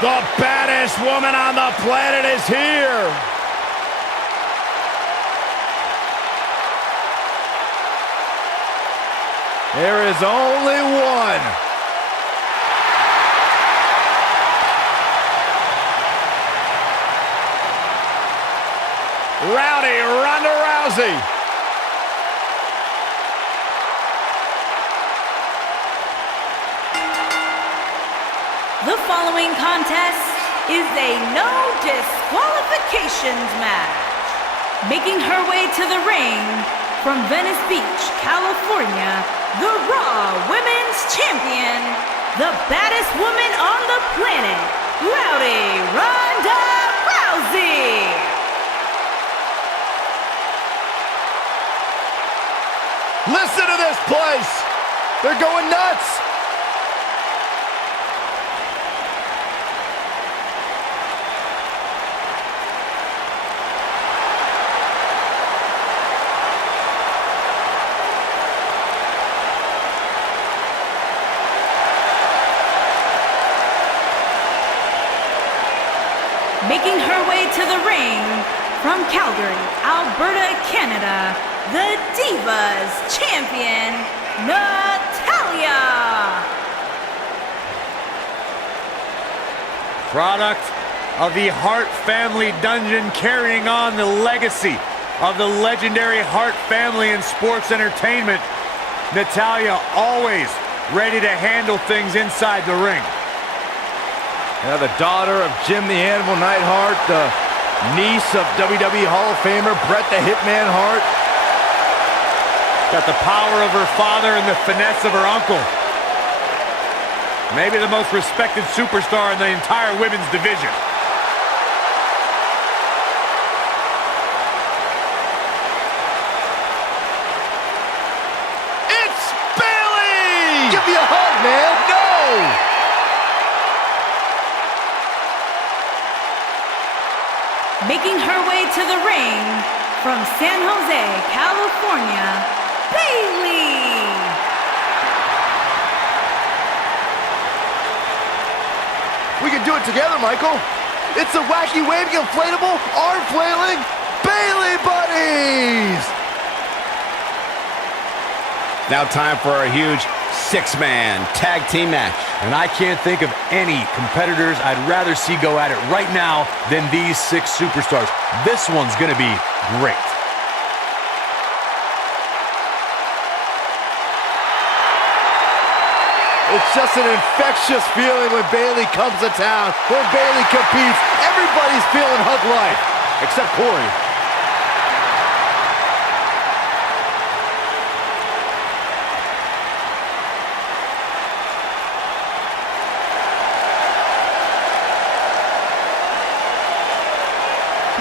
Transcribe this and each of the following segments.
The baddest woman on the planet is here. There is only one. Rowdy Ronda Rousey. The following contest is a no disqualifications match. Making her way to the ring from Venice Beach, California, the Raw Women's Champion, the baddest woman on the planet, Rowdy Ronda Rousey. Listen to this place. They're going nuts. Making her way to the ring from Calgary, Alberta, Canada, the Divas Champion, Natalya. Product of the Hart family dungeon, carrying on the legacy of the legendary Hart family in sports entertainment. Natalya always ready to handle things inside the ring. Now the daughter of Jim the Animal Neidhart, the niece of WWE Hall of Famer Bret the Hitman Hart. Got the power of her father and the finesse of her uncle. Maybe the most respected superstar in the entire women's division. It's Bayley! Give me a hug, man! No! Making her way to the ring from San Jose, California, Bayley. We can do it together, Michael. It's the wacky waving inflatable arm flailing Bayley buddies. Now time for a huge six-man tag team match. And I can't think of any competitors I'd rather see go at it right now than these six superstars. This one's gonna be great. It's just an infectious feeling when Bayley comes to town. When Bayley competes, everybody's feeling hug life, except Corey.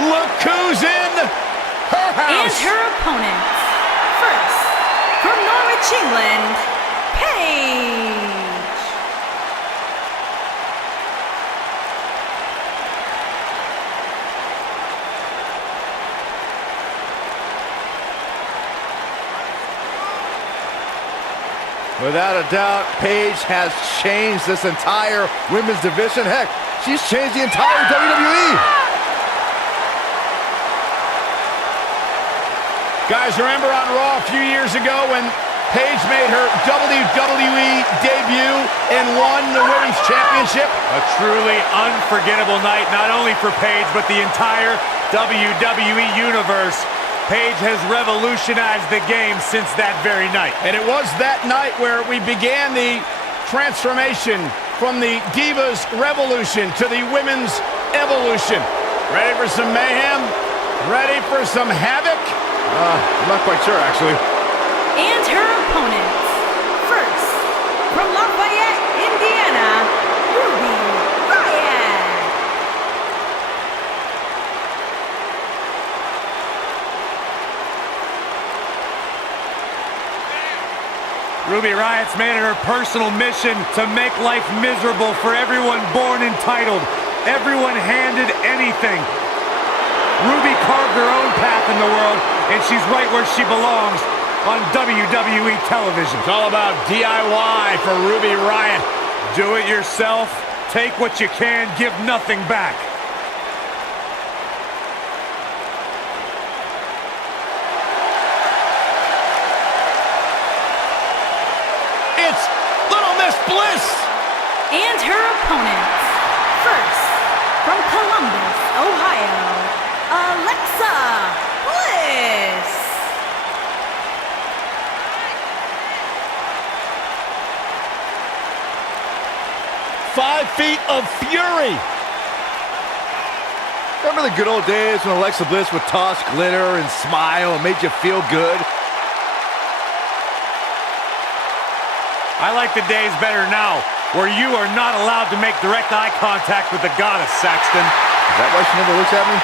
Look who's in her house! And her opponents. First, from Norwich, England, Paige. Without a doubt, Paige has changed this entire women's division. Heck, she's changed the entire WWE. Guys, remember on Raw a few years ago when Paige made her WWE debut and won the Women's Championship? A truly unforgettable night, not only for Paige, but the entire WWE Universe. Paige has revolutionized the game since that very night. And it was that night where we began the transformation from the Divas Revolution to the Women's Evolution. Ready for some mayhem? Ready for some havoc? I'm not quite sure, actually. And her opponents. First, from Lafayette, Indiana, Ruby Riott. Ruby Riott's made it her personal mission to make life miserable for everyone born entitled, everyone handed anything. Ruby carved her own path in the world, and she's right where she belongs, on WWE television. It's all about DIY for Ruby Riott. Do it yourself, Take what you can, give nothing back. It's Little Miss Bliss. And her opponents. First, from Columbus, Ohio, Alexa Bliss. 5 feet of fury. Remember the good old days when Alexa Bliss would toss glitter and smile and made you feel good? I like the days better now, where you are not allowed to make direct eye contact with the goddess, Saxton. Is that why she never looks at me?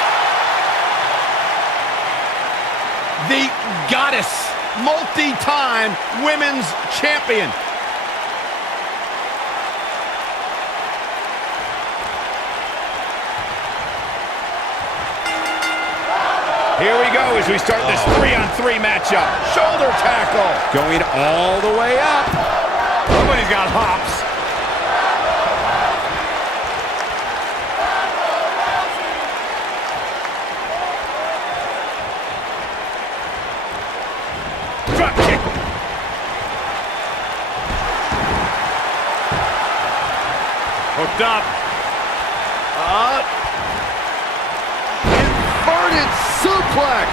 The goddess, multi-time women's champion. Here we go as we start this 3-on-3 matchup. Shoulder tackle. Going all the way up. Somebody's got hops. Drop kick. Hooked up. Inverted suplex.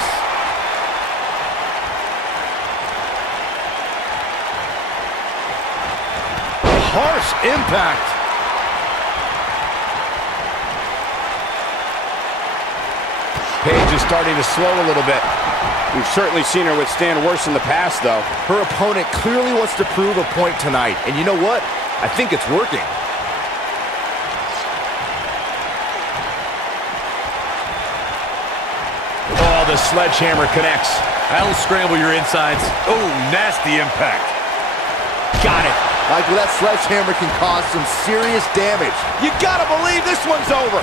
Harsh impact. Paige is starting to slow a little bit. We've certainly seen her withstand worse in the past, though. Her opponent clearly wants to prove a point tonight. And you know what? I think it's working. Oh, the sledgehammer connects. That'll scramble your insides. Oh, nasty impact. Got it. Michael, that sledgehammer can cause some serious damage. You gotta believe this one's over.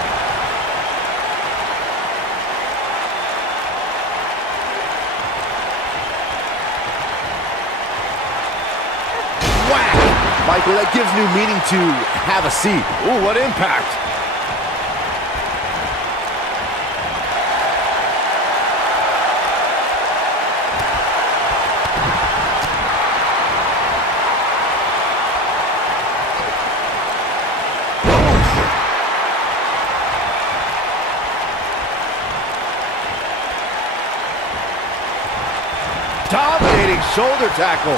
Whack! Michael, that gives new meaning to have a seat. Ooh, what impact. Dominating shoulder tackle.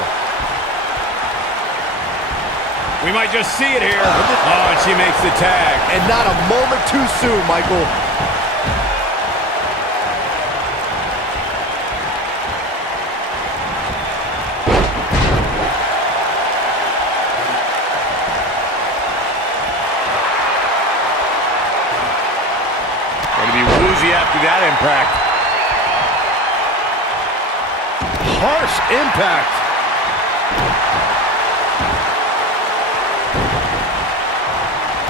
We might just see it here. Oh, and she makes the tag. And not a moment too soon, Michael. Gonna be woozy after that impact. Harsh impact.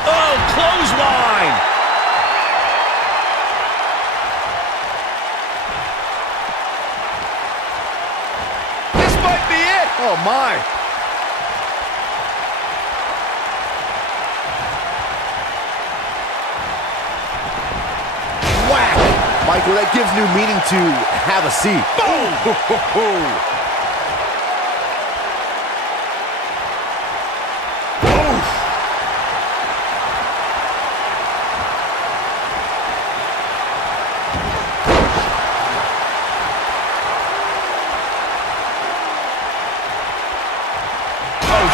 Oh, clothesline. This might be it. Oh, my. Whack. Michael, that gives new meaning to have a seat. Boom.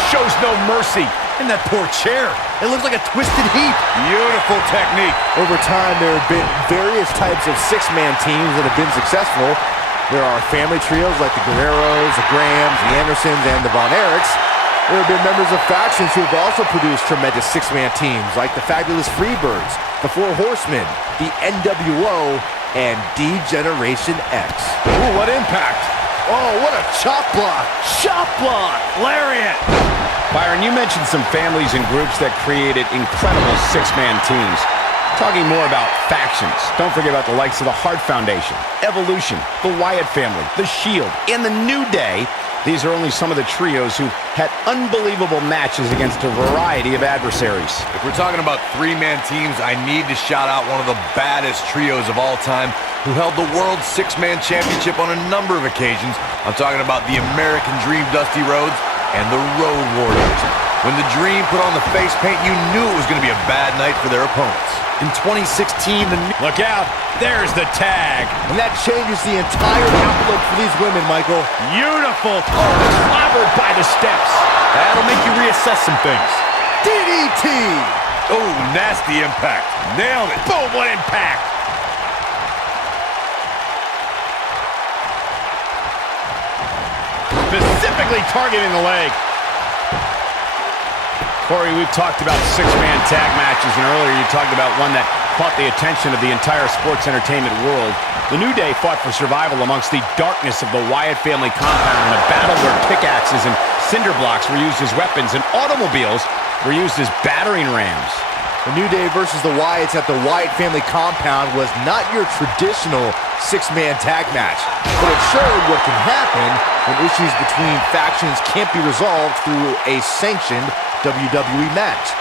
Shows no mercy. And that poor chair. It looks like a twisted heap. Beautiful technique. Over time, there have been various types of six-man teams that have been successful. There are family trios like the Guerreros, the Grahams, the Andersons, and the Von Erichs. There have been members of factions who have also produced tremendous six-man teams like the Fabulous Freebirds, the Four Horsemen, the NWO, and D-Generation X. Ooh, what impact. Oh, what a chop block. Chop block. Lariat. Byron, you mentioned some families and groups that created incredible six-man teams. Talking more about factions, don't forget about the likes of the Hart Foundation, Evolution, the Wyatt family, the Shield, and the New Day these are only some of the trios who had unbelievable matches against a variety of adversaries. If we're talking about three-man teams, I need to shout out one of the baddest trios of all time who held the World Six-Man Championship on a number of occasions. I'm talking about the American Dream, Dusty Rhodes, and the Road Warriors. When the Dream put on the face paint, you knew it was going to be a bad night for their opponents. In 2016, Look out, there's the tag. And that changes the entire outlook for these women, Michael. Beautiful. Oh, clobbered by the steps. that'll make you reassess some things. DDT! Oh, nasty impact. Nailed it. Boom, what impact. Specifically targeting the leg. Corey, we've talked about six-man tag matches, and earlier you talked about one that caught the attention of the entire sports entertainment world. The New Day fought for survival amongst the darkness of the Wyatt family compound in a battle where pickaxes and cinder blocks were used as weapons and automobiles were used as battering rams. The New Day versus the Wyatts at the Wyatt family compound was not your traditional six-man tag match, but it showed what can happen when issues between factions can't be resolved through a sanctioned WWE match.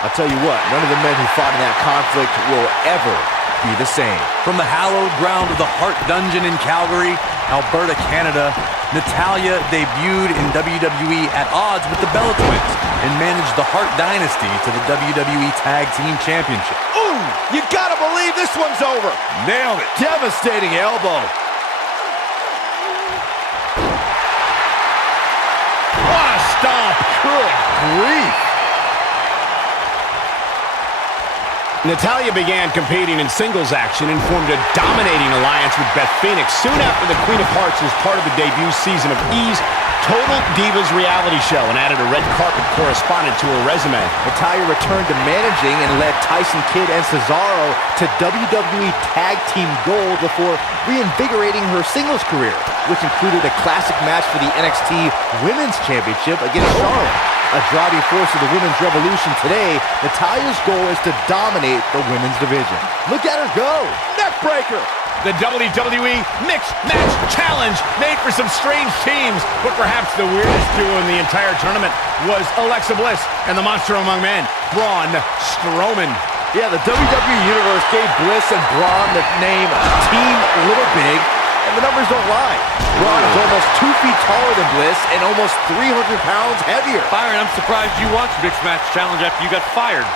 I'll tell you what, none of the men who fought in that conflict will ever be the same. From the hallowed ground of the Hart Dungeon in Calgary, Alberta, Canada, Natalya debuted in WWE at odds with the Bella Twins and managed the Hart Dynasty to the WWE Tag Team Championship. Ooh, you gotta believe this one's over. Nailed it. Devastating elbow. What a stomp. Good grief. Natalya began competing in singles action and formed a dominating alliance with Beth Phoenix soon after the Queen of Hearts was part of the debut season of E's Total Divas reality show and added a red carpet correspondent to her resume. Natalya returned to managing and led Tyson Kidd and Cesaro to WWE Tag Team Gold before reinvigorating her singles career, which included a classic match for the NXT Women's Championship against Charlotte. A driving force of the women's revolution today, Natalya's goal is to dominate the women's division. Look at her go! Neckbreaker! The WWE Mixed Match Challenge made for some strange teams, but perhaps the weirdest duo in the entire tournament was Alexa Bliss and the monster among men, Braun Strowman. Yeah, the WWE Universe gave Bliss and Braun the name Team Little Big, and the numbers don't lie. Braun is almost 2 feet taller than Bliss and almost 300 pounds heavier. Byron, I'm surprised you watched Mixed Match Challenge after you got fired.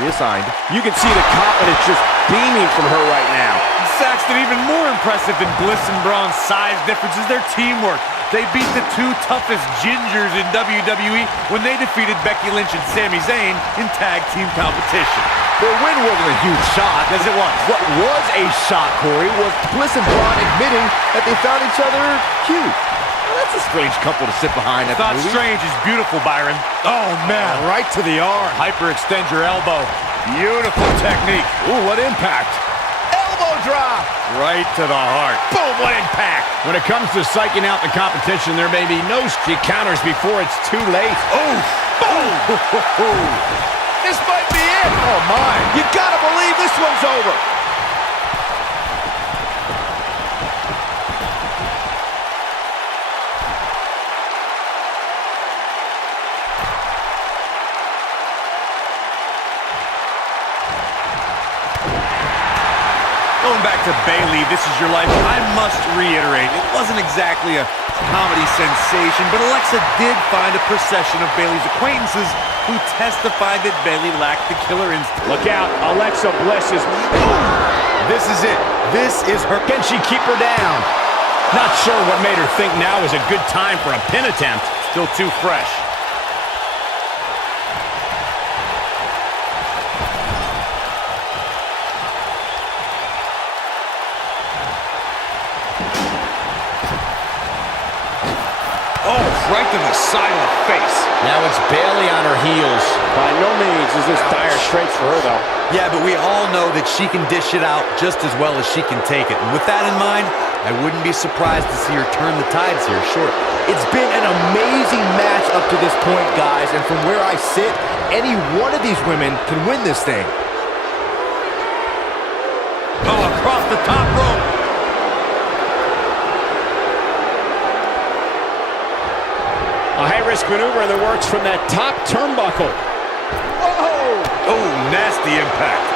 Reassigned. You can see the confidence just beaming from her right now. Saxton, even more impressive than Bliss and Braun's size difference is their teamwork. They beat the two toughest gingers in WWE when they defeated Becky Lynch and Sami Zayn in tag team competition. Their win wasn't a huge shock. Yes, it was. What was a shock, Corey, was Bliss and Braun admitting that they found each other cute. Well, that's a strange couple to sit behind at Not the movie. strange is beautiful, Byron. Oh, man. Right to the arm. Hyperextend your elbow. Beautiful technique. Ooh, what impact. Elbow drop. Right to the heart. Boom, what impact. When it comes to psyching out the competition, there may be no she counters before it's too late. Oh, Boom. This might be it. Oh, my. You gotta believe this one's over. Going back to Bayley, This Is Your Life, I must reiterate, it wasn't exactly a comedy sensation, but Alexa did find a procession of Bayley's acquaintances who testified that Bayley lacked the killer instinct. Look out, Alexa Bliss is... This is it. This is her. Can she keep her down? Not sure what made her think now is a good time for a pin attempt. Still too fresh. Oh, right to the side of the face. Now it's Bayley on her heels. By no means is this dire straits for her, though. Yeah, but we all know that she can dish it out just as well as she can take it. And with that in mind, I wouldn't be surprised to see her turn the tides here shortly. It's been an amazing match up to this point, guys, and from where I sit, any one of these women can win this thing. Oh, across the top rope. A high-risk maneuver in the works from that top turnbuckle. Whoa! Oh, nasty impact.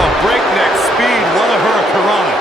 Oh, breakneck speed. What a hurricanrana.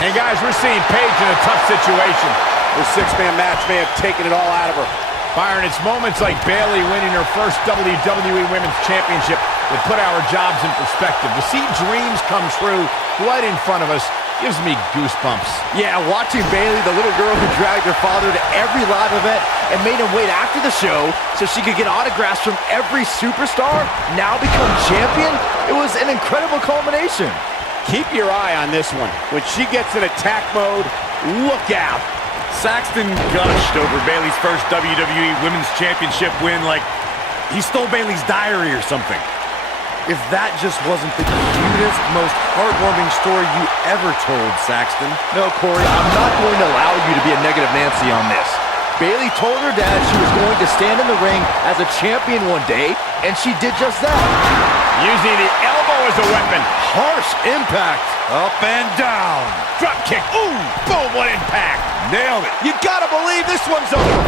And guys, we're seeing Paige in a tough situation. The six-man match may have taken it all out of her. Byron, it's moments like Bayley winning her first WWE Women's Championship that put our jobs in perspective. To see dreams come true right in front of us gives me goosebumps. Yeah, watching Bayley, the little girl who dragged her father to every live event and made him wait after the show so she could get autographs from every superstar, now become champion, it was an incredible culmination. Keep your eye on this one. When she gets in attack mode, look out. Saxton gushed over Bayley's first WWE Women's Championship win like he stole Bayley's diary or something. If that just wasn't the cutest, most heartwarming story you ever told, Saxton. No, Corey, I'm not going to allow you to be a negative Nancy on this. Bayley told her dad she was going to stand in the ring as a champion one day, and she did just that. Using the elbow as a weapon. Harsh impact. Up and down. Drop kick. Ooh, boom, what impact. Nailed it. You gotta believe this one's over.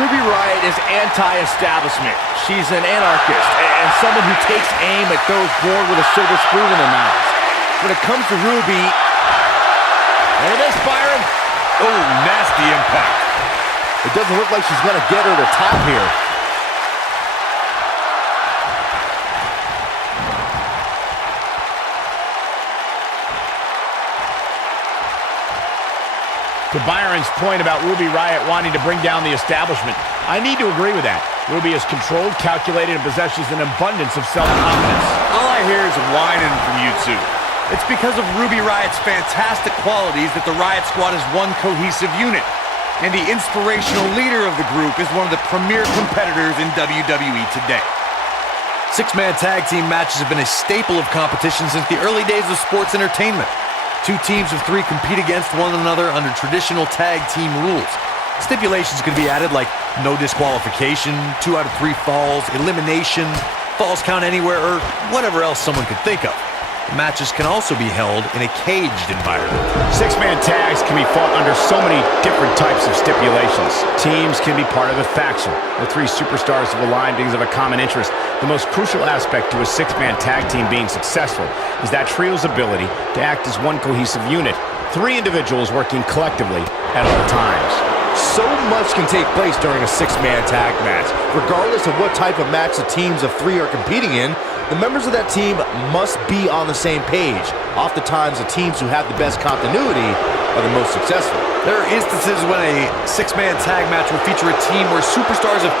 Ruby Riott is anti-establishment. She's an anarchist and someone who takes aim at those born with a silver spoon in their mouths. When it comes to Ruby, There it is, Byron. Oh, nasty impact. it doesn't look like she's gonna get her to tap here. To Byron's point about Ruby Riott wanting to bring down the establishment, I need to agree with that. Ruby is controlled, calculated, and possesses an abundance of self-confidence. All I hear is whining from you two. It's because of Ruby Riott's fantastic qualities that the Riott Squad is one cohesive unit. And the inspirational leader of the group is one of the premier competitors in WWE today. Six-man tag team matches have been a staple of competition since the early days of sports entertainment. Two teams of three compete against one another under traditional tag team rules. Stipulations can be added like no disqualification, 2 out of 3 falls, elimination, falls count anywhere, or whatever else someone could think of. Matches can also be held in a caged environment. Six-man tags can be fought under so many different types of stipulations. Teams can be part of a faction. The 3 superstars have aligned because of a common interest. The most crucial aspect to a six-man tag team being successful is that trio's ability to act as one cohesive unit. 3 individuals working collectively at all times. So much can take place during a six-man tag match. Regardless of what type of match the teams of 3 are competing in, the members of that team must be on the same page. Oftentimes, the teams who have the best continuity are the most successful. There are instances when a six-man tag match will feature a team where superstars have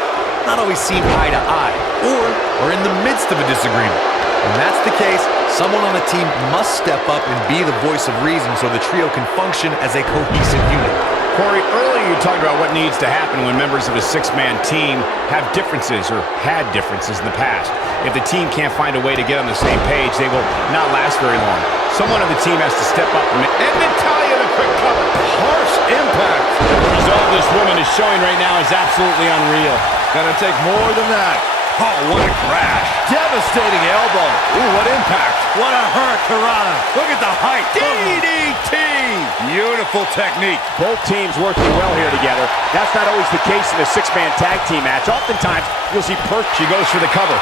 not always seen eye to eye, or are in the midst of a disagreement. When that's the case, someone on the team must step up and be the voice of reason so the trio can function as a cohesive unit. Corey, earlier you talked about what needs to happen when members of a six-man team have differences or had differences in the past. If the team can't find a way to get on the same page, they will not last very long. Someone on the team has to step up and Natalia the quick cover. Harsh impact. The resolve this woman is showing right now is absolutely unreal. Gonna take more than that. Oh, what a crash. Devastating elbow. Ooh, what impact. What a hurricanrana. Look at the height. DDT! Beautiful technique. Both teams working well here together. That's not always the case in a six-man tag team match. Oftentimes, you'll see She goes for the cover.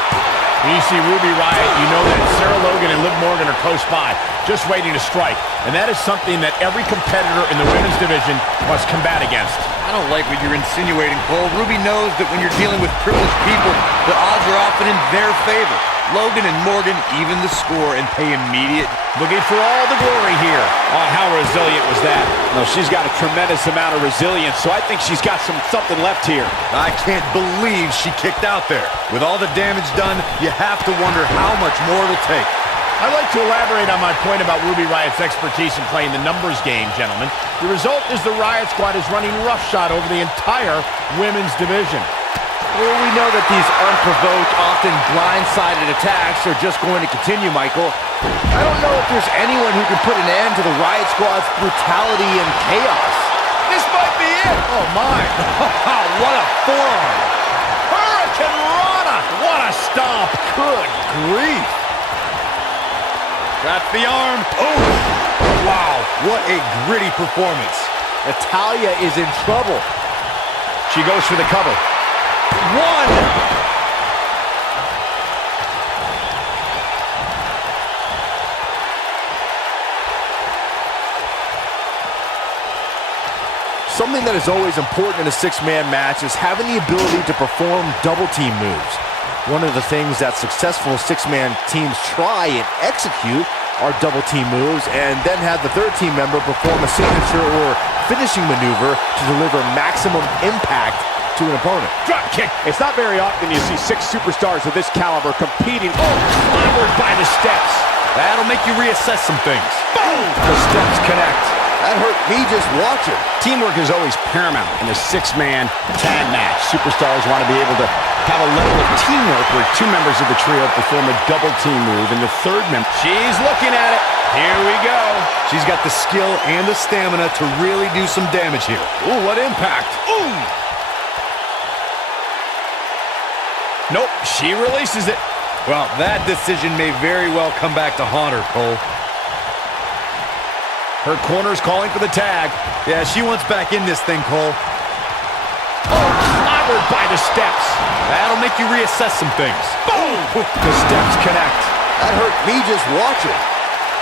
When you see Ruby Riott, you know that Sarah Logan and Liv Morgan are close by, just waiting to strike. And that is something that every competitor in the women's division must combat against. I don't like what you're insinuating, Cole. Ruby knows that when you're dealing with privileged people, the odds are often in their favor. Logan and Morgan even the score and pay immediate. Looking for all the glory here. Oh, how resilient was that? No, she's got a tremendous amount of resilience, so I think she's got something left here. I can't believe she kicked out there. With all the damage done, you have to wonder how much more it'll take. I'd like to elaborate on my point about Ruby Riott's expertise in playing the numbers game, gentlemen. The result is the Riott Squad is running roughshod over the entire women's division. Well, we know that these unprovoked, often blindsided attacks are just going to continue, Michael. I don't know if there's anyone who can put an end to the Riott Squad's brutality and chaos. This might be it! Oh, my. What a forearm. Hurricane Rana! What a stomp! Good grief. Got the arm. Oh, wow. What a gritty performance. Natalya is in trouble. She goes for the cover. One! Something that is always important in a six-man match is having the ability to perform double-team moves. One of the things that successful six-man teams try and execute are double-team moves, and then have the third team member perform a signature or finishing maneuver to deliver maximum impact to an opponent. Drop kick! It's not very often you see 6 superstars of this caliber competing. Onward by the steps. That'll make you reassess some things. Boom! The steps connect. That hurt me just watching. Teamwork is always paramount in a six-man tag match. Superstars want to be able to have a level of teamwork where 2 members of the trio perform a double team move and the third member. She's looking at it. Here we go. She's got the skill and the stamina to really do some damage here. Ooh, what impact. Ooh! Nope, she releases it. Well, that decision may very well come back to haunt her, Cole. Her corner's calling for the tag. Yeah, she wants back in this thing, Cole. Onward by the steps. That'll make you reassess some things. Boom! The steps connect. That hurt me just watching.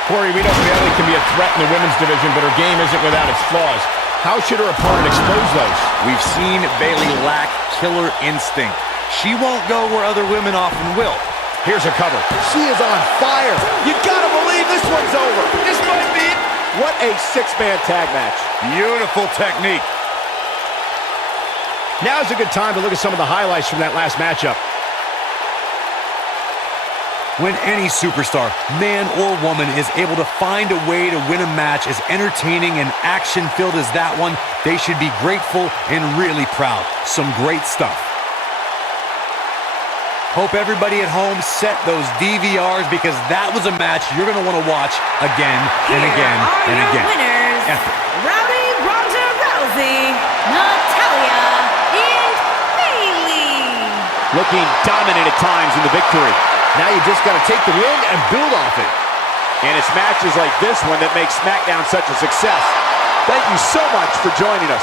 Corey, we know Bayley can be a threat in the women's division, but her game isn't without its flaws. How should her opponent expose those? We've seen Bayley lack killer instinct. She won't go where other women often will. Here's a cover. She is on fire. You gotta believe this one's over. This might be it. What a 6-man tag match. Beautiful technique. Now's a good time to look at some of the highlights from that last matchup. When any superstar, man or woman, is able to find a way to win a match as entertaining and action-filled as that one, they should be grateful and really proud. Some great stuff. Hope everybody at home set those DVRs, because that was a match you're going to want to watch again and again and again. Winners, Epic. Rowdy Ronda Rousey, Natalya, and Bayley. Looking dominant at times in the victory. Now you just got to take the win and build off it. And it's matches like this one that make SmackDown such a success. Thank you so much for joining us.